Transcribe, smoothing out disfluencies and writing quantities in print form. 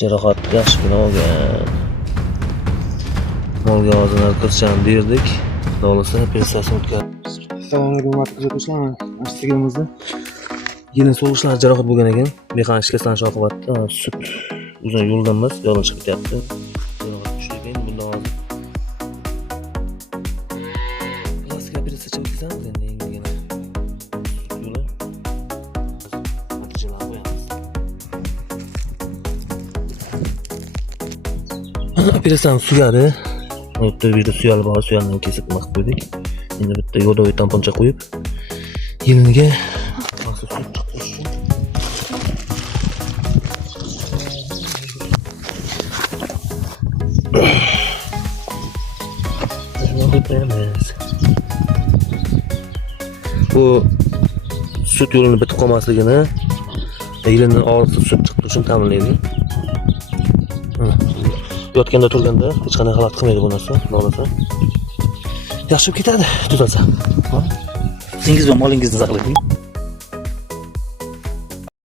jarohat yaxshigina olgan. Molga hozir narkotikani berdik. Xolisa operatsiyasini o'tkazdik. Salomga hurmatli kuzatuvchilar, astigimizda yelin so'g'ishlari jarohat bo'lgan ekan. Mexanik shikastlanish oqibatida sut uzun yo'ldan emas, yo'ldan chiqib ketyapti. Jarohat kuchli ekan, bundan hozir plastik operatsiya o'tkazamiz endi yengilgina. Yo'li natijalar qo'yamiz. Operatsiyani suyadi. Bitta yerda suyali bor, suyalni kesib qilib qo'ydik. Endi bitta yodoviy tamponcha qo'yib, yeliniga maxsus sut chiqish uchun bu sut yo'lini bitib qolmasligini, yelini og'risi sut chiqish uchun ta'minlaydi. Yotganda turganda hech qanday xalaqit qilmaydi bu narsa, xohlasa. Yaxshi ketadi, tuzalsa. O'zingiz va molingizni saqlang.